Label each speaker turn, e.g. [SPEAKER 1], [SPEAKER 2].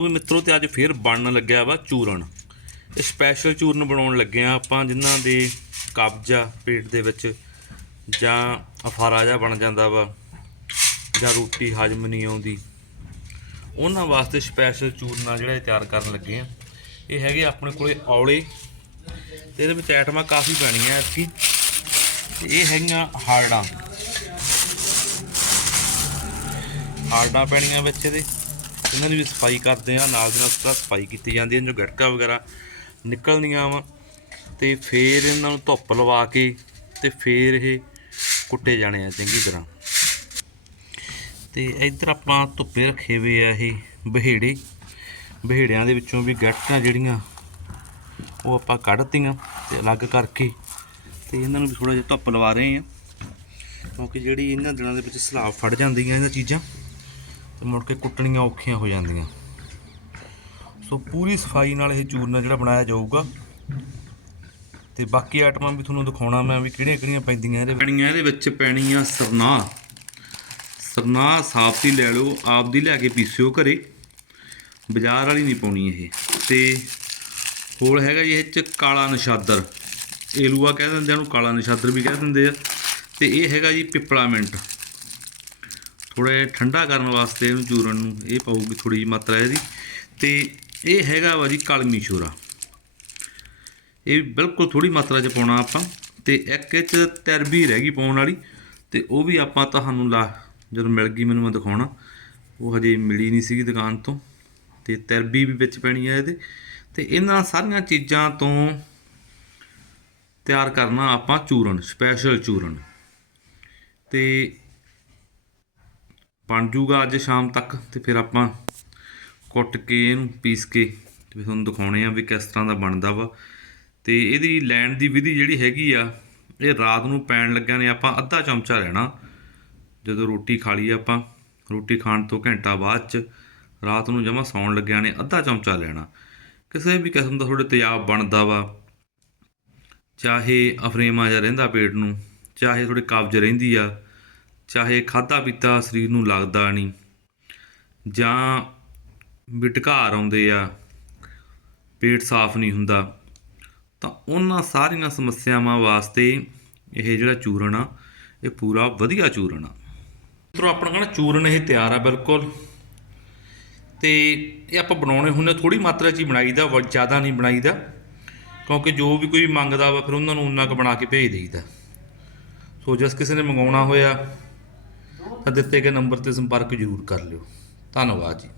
[SPEAKER 1] ਉਹ ਮਿੱਤਰੋ ਤੇ ਅੱਜ ਫੇਰ ਬਣਨ ਲੱਗਿਆ ਵਾ ਚੂਰਨ। ਇਹ ਸਪੈਸ਼ਲ ਚੂਰਨ ਬਣਾਉਣ ਲੱਗੇ ਆ ਆਪਾਂ, ਜਿਨ੍ਹਾਂ ਦੇ ਕਬਜ਼ਾ ਪੇਟ ਦੇ ਵਿੱਚ ਜਾਂ ਅਫਾਰਾ ਜਿਹਾ ਬਣ ਜਾਂਦਾ ਵਾ, ਜਾਂ ਰੋਟੀ ਹਜਮ ਨਹੀਂ ਆਉਂਦੀ। ਉਹਨਾਂ ਵਾਸਤੇ ਸਪੈਸ਼ਲ ਚੂਰਨਾ ਜਿਹੜਾ ਤਿਆਰ ਕਰਨ ਲੱਗੇ ਆ। ਇਹ ਹੈਗੇ ਆਪਣੇ ਕੋਲੇ ਔਲੇ। ਤੇ ਇਹਦੇ ਵਿੱਚ ਐਟਮਾਂ ਕਾਫੀ ਪੈਣੀਆਂ ਐਤਕੀ। ਤੇ ਇਹ ਹੈਗੀਆਂ ਹਾਰਡਾਂ। ਹਾਰਡਾਂ ਪੈਣੀਆਂ ਵਿੱਚ ਇਹਦੇ। ਇਹਨਾਂ ਦੀ ਵੀ ਸਫ਼ਾਈ ਕਰਦੇ ਆ ਨਾਲ ਦੀ ਨਾਲ ਸਾਰਾ ਸਫ਼ਾਈ ਕੀਤੀ ਜਾਂਦੀ ਹੈ, ਜੋ ਗਟਕਾ ਵਗੈਰਾ ਨਿਕਲਦੀਆਂ ਵਾ। ਤੇ ਫੇਰ ਇਹਨਾਂ ਨੂੰ ਧੁੱਪ ਲਵਾ ਕੇ ਤੇ ਫੇਰ ਇਹ ਕੁੱਟੇ ਜਾਣੇ ਆ ਚੰਗੀ ਤਰ੍ਹਾਂ। ਤੇ ਇੱਧਰ ਆਪਾਂ ਧੁੱਪੇ ਰੱਖੇ ਹੋਏ ਆ ਇਹ ਬਹੇੜੇ। ਬਹੇੜਿਆਂ ਦੇ ਵਿੱਚੋਂ ਵੀ ਗਟਕਾਂ ਜਿਹੜੀਆਂ, ਉਹ ਆਪਾਂ ਕੱਢਤੀਆਂ ਤੇ ਅਲੱਗ ਕਰਕੇ ਤੇ ਇਹਨਾਂ ਨੂੰ ਵੀ ਥੋੜਾ ਜਿਹਾ ਧੁੱਪ ਲਵਾ ਰਹੇ ਆ ਕਿਉਂਕਿ ਜਿਹੜੀ ਇਹਨਾਂ ਦਿਨਾਂ ਦੇ ਵਿੱਚ ਸਲਾਬ ਫੜ ਜਾਂਦੀਆਂ ਇਹਨਾਂ ਚੀਜ਼ਾਂ। ਤੇ ਮੁੜ ਕੇ ਕੁੱਟਣੀਆਂ ਔਖੀਆਂ ਹੋ ਜਾਂਦੀਆਂ। ਸੋ ਪੂਰੀ ਸਫ਼ਾਈ ਨਾਲ ਇਹ ਚੂਰਨਾ ਜਿਹੜਾ ਬਣਾਇਆ ਜਾਊਗਾ। ਤੇ ਬਾਕੀ ਆਈਟਮਾਂ ਵੀ ਤੁਹਾਨੂੰ ਦਿਖਾਉਣਾ ਮੈਂ ਵੀ ਕਿਹੜੀਆਂ ਕਿਹੜੀਆਂ ਪੈਂਦੀਆਂ ਇਹਦੇ ਪੈਣੀਆਂ ਇਹਦੇ ਵਿੱਚ ਪੈਣੀ ਆ ਸਰਨਾ। ਸਰਨਾ ਸਾਫ਼ ਦੀ ਲੈ ਲਓ, ਆਪ ਦੀ ਲੈ ਕੇ ਪੀਸਿਓ ਘਰੇ। ਬਾਜ਼ਾਰ ਵਾਲੀ ਨਹੀਂ ਪਾਉਣੀ ਇਹ। ਤੇ ਹੋਰ ਹੈਗਾ ਜੀ ਇਹ ਚ ਕਾਲਾ ਨਸ਼ਾਦਰ। ਏਲੂਆ ਕਹਿ ਦਿੰਦੇ ਆ, ਉਹਨੂੰ ਕਾਲਾ ਨਸ਼ਾਦਰ ਵੀ ਕਹਿ ਦਿੰਦੇ ਆ। ਤੇ ਇਹ ਹੈਗਾ ਜੀ ਪਿਪਲਾ ਮਿੰਟ। ਥੋੜਾ ਜਿਹਾ ਠੰਡਾ ਕਰਨ ਵਾਸਤੇ ਇਹਨੂੰ ਚੂਰਨ ਨੂੰ ਇਹ ਪਾਊਗੀ ਥੋੜੀ ਜਿਹੀ ਮਾਤਰਾ ਇਹਦੀ। ਤੇ ਇਹ ਹੈਗਾ ਵਾ ਜੀ ਕਲਮੀ ਛੋਰਾ ਇਹ ਬਿਲਕੁਲ ਥੋੜੀ ਮਾਤਰਾ 'ਚ ਪਾਉਣਾ ਆਪਾਂ। ਤੇ ਇੱਕ ਇਹ 'ਚ ਤਰਬੀ ਰਹਿ ਗਈ ਪਾਉਣ ਵਾਲੀ। ਤੇ ਉਹ ਵੀ ਆਪਾਂ ਤੁਹਾਨੂੰ ਲਾ ਜਦੋਂ ਮਿਲ ਗਈ ਮੈਨੂੰ ਮੈਂ ਦਿਖਾਉਣਾ। ਉਹ ਹਜੇ ਮਿਲੀ ਨਹੀਂ ਸੀਗੀ ਦੁਕਾਨ ਤੋਂ। ਤੇ ਤਰਬੀ ਵੀ ਵਿੱਚ ਪੈਣੀ ਹੈ ਇਹਦੇ। ਤੇ ਇਹਨਾਂ ਸਾਰੀਆਂ ਚੀਜ਼ਾਂ ਤੋਂ ਤਿਆਰ ਕਰਨਾ ਆਪਾਂ ਚੂਰਨ, ਸਪੈਸ਼ਲ ਚੂਰਨ। ਤੇ ਬਣ ਜੂਗਾ ਅੱਜ ਸ਼ਾਮ ਤੱਕ ਤੇ ਫਿਰ ਆਪਾਂ ਕੁੱਟ ਕੇ ਇਹਨੂੰ ਪੀਸ ਕੇ ਤੇ ਫਿਰ ਤੁਹਾਨੂੰ ਦਿਖਾਉਣੇ ਆ ਵੀ ਕਿਸ ਤਰ੍ਹਾਂ ਦਾ ਬਣਦਾ ਵਾ। ਤੇ ਇਹਦੀ ਲੈਣ ਦੀ ਵਿਧੀ ਜਿਹੜੀ ਹੈਗੀ ਆ, ਇਹ ਰਾਤ ਨੂੰ ਪੈਣ ਲੱਗਿਆ ਨੇ ਆਪਾਂ ਅੱਧਾ ਚਮਚਾ ਲੈਣਾ। ਜਦੋਂ ਰੋਟੀ ਖਾ ਲਈ ਆਪਾਂ, ਰੋਟੀ ਖਾਣ ਤੋਂ ਘੰਟਾ ਬਾਅਦ ਚ ਰਾਤ ਨੂੰ ਜਮਾ ਸੌਣ ਲੱਗਿਆ ਨੇ ਅੱਧਾ ਚਮਚਾ ਲੈਣਾ। ਕਿਸੇ ਵੀ ਕਿਸਮ ਦਾ ਤੁਹਾਡੇ ਤੇਜ਼ਾਬ ਬਣਦਾ ਵਾ, ਚਾਹੇ ਅਫਰੇਮਾ ਜਿਹਾ ਰਹਿੰਦਾ ਪੇਟ ਨੂੰ, ਚਾਹੇ ਥੋੜੀ ਕਬਜ਼ ਰਹਿੰਦੀ ਆ ਚਾਹੇ ਖਾਦਾ ਪੀਤਾ ਸਰੀਰ ਨੂੰ ਲੱਗਦਾ ਨਹੀਂ ਜਾਂ ਵਿਟਕਾਰ ਆਉਂਦੇ ਆ, ਪੇਟ ਸਾਫ਼ ਨਹੀਂ ਹੁੰਦਾ, ਤਾਂ ਉਹਨਾਂ ਸਾਰੀਆਂ ਸਮੱਸਿਆਵਾਂ ਵਾਸਤੇ ਇਹ ਜਿਹੜਾ ਚੂਰਨ ਆ, ਇਹ ਪੂਰਾ ਵਧੀਆ ਚੂਰਨ ਆ। ਮਿੱਤਰੋ, ਆਪਣਾ ਕਹਿੰਦਾ ਚੂਰਨ ਇਹ ਤਿਆਰ ਆ ਬਿਲਕੁਲ। ਤੇ ਇਹ ਆਪਾਂ ਬਣਾਉਣੇ ਹੁੰਦੇ ਥੋੜੀ ਮਾਤਰਾ 'ਚ ਹੀ ਬਣਾਈਦਾ, ਵਾ ਜ਼ਿਆਦਾ ਨਹੀਂ ਬਣਾਈਦਾ, ਕਿਉਂਕਿ ਜੋ ਵੀ ਕੋਈ ਮੰਗਦਾ ਵਾ, ਫਿਰ ਉਹਨਾਂ ਨੂੰ ਉਨਾ ਕੁ ਬਣਾ ਕੇ ਭੇਜ ਦੇਈਦਾ। ਸੋ, ਜਿਸ ਕਿਸੇ ਨੇ ਮੰਗਾਉਣਾ ਹੋਇਆ ਤਾਂ ਦਿੱਤੇ ਗਏ ਨੰਬਰ ਤੇ ਸੰਪਰਕ ਜ਼ਰੂਰ ਕਰ ਲਿਓ। ਧੰਨਵਾਦ ਜੀ।